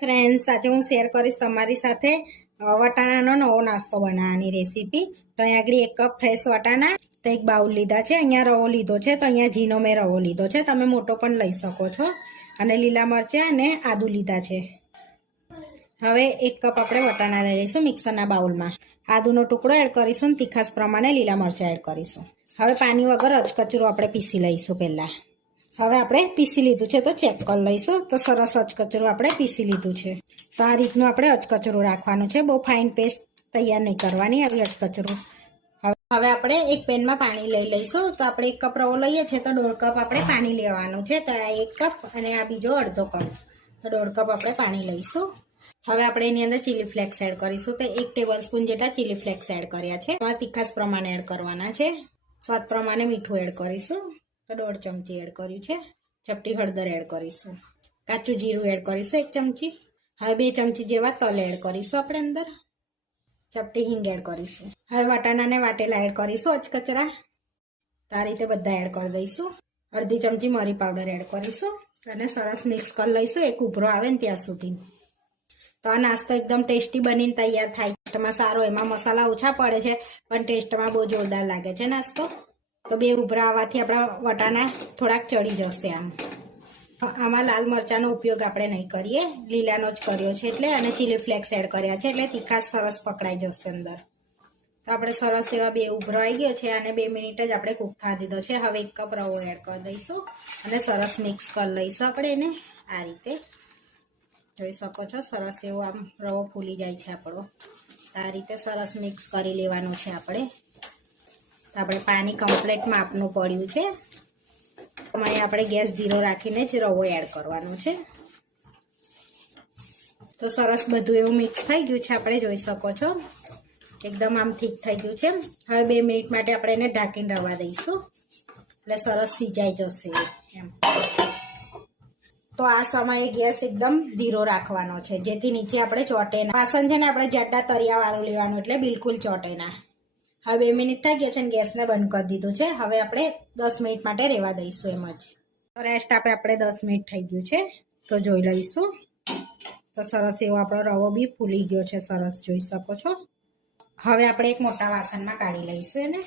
Friends, આજે હું share કરીશ તમારી સાથે વટાણાનો નવો નાસ્તો બનાવવાની રેસીપી। તો અહીંયા આગળ 1 કપ ફ્રેશ વટાણા, તો 1 બાઉલ લીધા છે। અહીંયા રવો લીધો છે, તો અહીંયા ઝીનો મેં રવો લીધો છે, તમે મોટો પણ લઈ શકો છો। અને લીલા મરચાં અને આદુ લીધા છે। હવે 1 કપ આપણે વટાણા લઈ લઈશું મિક્સરના બાઉલમાં। આદુનો ટુકડો એડ કરીશું, તીખાશ પ્રમાણે લીલા મરચાં એડ કરીશું। હવે પાણી વગર અચકચરું આપણે પીસી લઈશું પહેલાં। હવે આપણે પીસી લીધું છે, તો ચેક કરી લઈશું। તો સરસ અચકચરું આપણે પીસી લીધું છે। તો આ રીતનું આપણે અચકચરું રાખવાનું છે, બહુ ફાઇન પેસ્ટ તૈયાર નહીં કરવાની, આવી અચકચરું। હવે આપણે એક પેનમાં પાણી લઈ લઈશું। તો આપણે 1 કપ રવો લઈએ છીએ, તો 1.5 કપ આપણે પાણી લેવાનું છે। તો આ 1 કપ અને આ બીજો અડધો કપ, તો 1.5 કપ આપણે પાણી લઈશું। હવે આપણે એની અંદર ચીલી ફ્લેક્સ એડ કરીશું। તો 1 ટેબલ સ્પૂન જેટલા ચીલી ફ્લેક્સ એડ કર્યા છે। આ તીખાશ પ્રમાણે એડ કરવાના છે। સ્વાદ પ્રમાણે મીઠું એડ કરીશું, તો 1.5 ચમચી એડ કર્યું છે। ચપટી હળદર એડ કરીશું, કાચું જીરું એડ કરીશું 1 ચમચી। હવે 2 ચમચી જેવા તલ એડ કરીશું આપણે અંદર, ચપટી હિંગ એડ કરીશું। હવે વટાણાને વાટેલા એડ કરીશું અચકચરા, તો આ રીતે બધા એડ કરી દઈશું। અડધી ચમચી મરી પાવડર એડ કરીશું અને સરસ મિક્સ કરી લઈશું એક ઉભરો આવે ને ત્યાં સુધી। તો આ નાસ્તો એકદમ ટેસ્ટી બનીને તૈયાર થાય, ટેસ્ટમાં સારો, એમાં મસાલા ઓછા પડે છે પણ ટેસ્ટમાં બહુ જોરદાર લાગે છે નાસ્તો। તો 2 ઉભરા આવવાથી આપણા વટાણા થોડાક ચડી જશે। આમાં લાલ મરચાંનો ઉપયોગ આપણે નહીં કરીએ, લીલાનો જ કર્યો છે એટલે, અને ચીલી ફ્લેક્સ એડ કર્યા છે એટલે તીખાશ સરસ પકડાઈ જશે અંદર। તો આપણે સરસ એવા 2 ઉભરો આવી ગયો છે, અને 2 મિનિટ જ આપણે કૂક થવા દીધો છે। હવે 1 કપ રવો એડ કરી દઈશું અને સરસ મિક્સ કરી લઈશું આપણે એને આ રીતે। જોઈ શકો છો સરસ એવો આમ રવો ફૂલી જાય છે આપણો। આ રીતે સરસ મિક્સ કરી લેવાનું છે આપણે। આપણે પાણી કમ્પ્લીટ માપનું પડ્યું છે, અહીં આપણે ગેસ ધીરો રાખીને જ રવો એડ કરવાનો છે। તો સરસ બધું એવું મિક્સ થઈ ગયું છે, આપણે જોઈ શકો છો એકદમ આમ ઠીક થઈ ગયું છે। હવે 2 મિનિટ માટે આપણે એને ઢાંકીને રવા દઈશું, એટલે સરસ સિજાઈ જશે એમ। તો આ સમયે ગેસ એકદમ ધીરો રાખવાનો છે, જેથી નીચે આપણે ચોટે ના। વાસણ છે ને આપણે જાડા તરિયાવાળું લેવાનું, એટલે બિલકુલ ચોટે ના। હવે 2 મિનિટ થઈ ગયા છે અને ગેસને બંધ કરી દીધું છે। હવે આપણે 10 મિનિટ માટે રહેવા દઈશું એમ જ। તો રેસ્ટ આપણે 10 મિનિટ થઈ ગયું છે, તો જોઈ લઈશું। તો સરસ એવો આપણો રવો બી ફૂલી ગયો છે, સરસ જોઈ શકો છો। હવે આપણે એક મોટા વાસણમાં કાઢી લઈશું એને।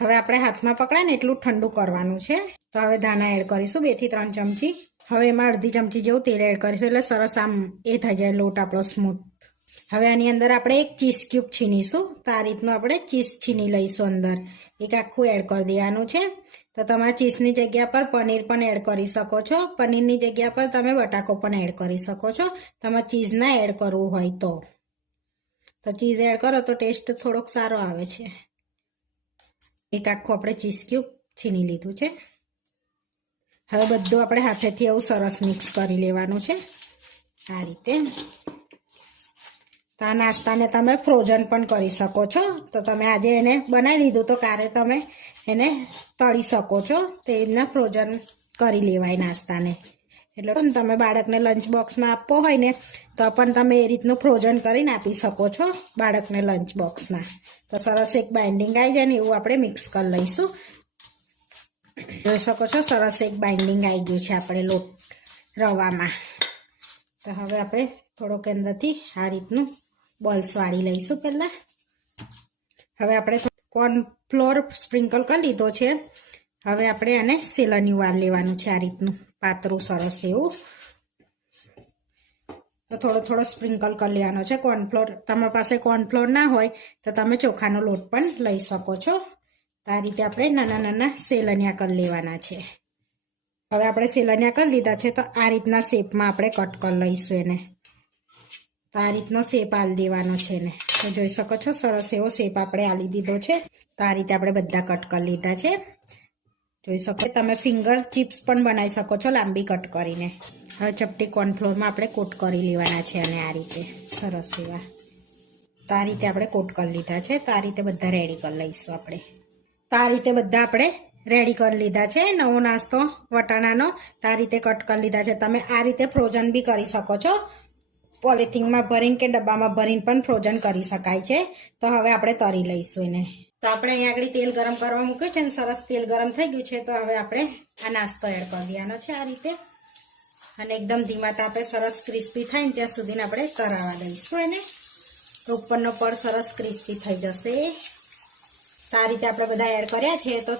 હવે આપણે હાથમાં પકડાય ને એટલું ઠંડુ કરવાનું છે। તો હવે ધાણા એડ કરીશું 2 થી 3 ચમચી। હવે એમાં અડધી ચમચી જેવું તેલ એડ કરીશું, એટલે સરસ આમ એ થઈ જાય લોટ આપણો સ્મૂથ। હવે આની અંદર આપણે 1 ચીઝ ક્યુબ છીનીશું। તો આ રીતનું આપણે ચીઝ છીની લઈશું, અંદર એક આખું એડ કરી દેવાનું છે। તો તમારે ચીઝની જગ્યા પર પનીર પણ એડ કરી શકો છો, પનીરની જગ્યા પર તમે બટાકો પણ એડ કરી શકો છો, તમારે ચીઝ ના એડ કરવું હોય તો ચીઝ એડ કરો તો ટેસ્ટ થોડોક સારો આવે છે। એક આખું આપણે ચીઝ ક્યુબ છીની લીધું છે। હવે બધું આપણે હાથેથી એવું સરસ મિક્સ કરી લેવાનું છે આ રીતે। તો આ નાસ્તાને તમે ફ્રોઝન પણ કરી શકો છો। તો તમે આજે એને બનાવી લીધું તો કાલે તમે એને તળી શકો છો, તે રીતના ફ્રોઝન કરી લેવાય નાસ્તાને। એટલે પણ તમે બાળકને લંચ બોક્સમાં આપવો હોય ને તો પણ તમે એ રીતનું ફ્રોઝન કરીને આપી શકો છો બાળકને લંચ બોક્સમાં। તો સરસ એક બાઇન્ડિંગ આવી જાય ને એવું આપણે મિક્સ કરી લઈશું। જોઈ શકો છો સરસ એક બાઇન્ડિંગ આવી ગયું છે આપણે લોટ રવામાં। તો હવે આપણે થોડોક અંદરથી આ રીતનું બોલ્સ વાળી લઈશું પહેલાં। હવે આપણે કોર્નફ્લોર સ્પ્રિંકલ કરી લીધો છે। હવે આપણે આને સેલન્યું વાર લેવાનું છે, આ રીતનું પાતળું સરસ એવું। તો થોડો સ્પ્રિંકલ કરી લેવાનો છે કોર્નફ્લોર। તમારી પાસે કોર્નફ્લોર ના હોય તો તમે ચોખાનો લોટ પણ લઈ શકો છો। તો આ રીતે આપણે નાના નાના સેલનિયા કરી લેવાના છે। હવે આપણે સેલનિયા કરી લીધા છે, તો આ રીતના શેપમાં આપણે કટ કરી લઈશું એને। તો આ રીતનો શેપ આલી દેવાનો છે એને। તો જોઈ શકો છો સરસ એવો શેપ આપણે આલી દીધો છે। તો આ રીતે આપણે બધા કટ કરી લીધા છે, જોઈ શકો। તમે ફિંગર ચિપ્સ પણ બનાવી શકો છો લાંબી કટ કરીને। હવે ચપટી કોર્નફ્લોરમાં આપણે કોટ કરી લેવાના છે અને આ રીતે સરસ એવા। તો આ રીતે આપણે કોટ કરી લીધા છે। તો આ રીતે બધા રેડી કરી લઈશું આપણે। તો આ રીતે બધા આપણે રેડી કરી લીધા છે નવો નાસ્તો વટાણાનો। તો આ રીતે કટ કરી લીધા છે। તમે આ રીતે ફ્રોઝન બી કરી શકો છો, પોલિથીનમાં ભરીને કે ડબ્બામાં ભરીને પણ ફ્રોઝન કરી શકાય છે। તો હવે આપણે તળી લઈશું એને। તો આપણે અહીંયા આગળ તેલ ગરમ કરવા મૂક્યું છે ને સરસ તેલ ગરમ થઈ ગયું છે તો હવે આપણે આ નાસ્તો એડ કરી દેવાનો છે આ રીતે અને એકદમ ધીમા તાપે સરસ ક્રિસ્પી થાય ને ત્યાં સુધીને આપણે કરાવવા દઈશું એને તો ઉપરનો પડ સરસ ક્રિસ્પી થઈ જશે તો આ રીતે આપણે બધા એડ કર્યા છે તો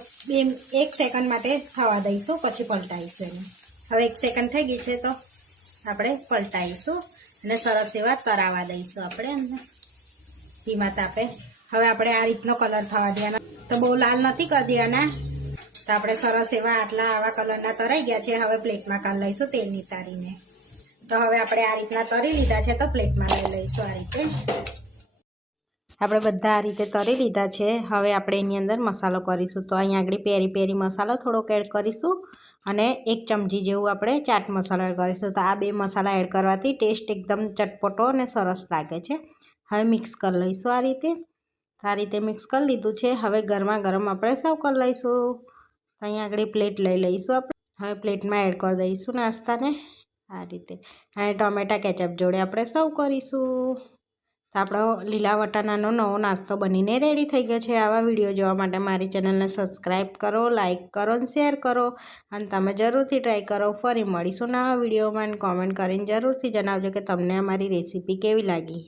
1 સેકન્ડ માટે થવા દઈશું પછી પલટાઈશું એને હવે 1 સેકન્ડ થઈ ગઈ છે તો આપણે પલટાઈશું અને સરસ એવા તરાવા દઈશું આપણે ધીમા તાપે હવે આપણે આ રીતનો કલર થવા દેવાના તો બહુ લાલ નથી કરી દેવાના તો આપણે સરસ એવા આવા કલરના તરાઈ ગયા છે હવે પ્લેટમાં કાઢી લઈશું તેલની તારીને તો હવે આપણે આ રીતના તરી લીધા છે તો પ્લેટમાં લઈ લઈશું આ રીતે આપણે બધા આ રીતે તરી લીધા છે હવે આપણે એની અંદર મસાલો કરીશું તો અહીંયા આગળ પેરી પેરી મસાલો થોડોક એડ કરીશું અને 1 ચમચી જેવું આપણે ચાટ મસાલો એડ કરીશું તો આ 2 મસાલા એડ કરવાથી ટેસ્ટ એકદમ ચટપટો અને સરસ લાગે છે હવે મિક્સ કરી લઈશું આ રીતે મિક્સ કરી લીધું છે હવે ગરમા ગરમ આપણે સર્વ કરી લઈશું તો અહીંયા આગળ પ્લેટ લઈ લઈશું આપણે હવે પ્લેટમાં એડ કરી દઈશું નાસ્તાને આ રીતે અને ટોમેટા કેચઅપ જોડે આપણે સર્વ કરીશું તો આપણો લીલા વટાણાનો નવો નાસ્તો બનીને રેડી થઈ ગયો છે આવા વિડીયો જોવા માટે મારી ચેનલને સબસ્ક્રાઈબ કરો લાઇક કરો અને શેર કરો અને તમે જરૂરથી ટ્રાય કરો ફરી મળીશું નવા વિડીયોમાં અને કોમેન્ટ કરીને જરૂરથી જણાવજો કે તમને અમારી રેસીપી કેવી લાગી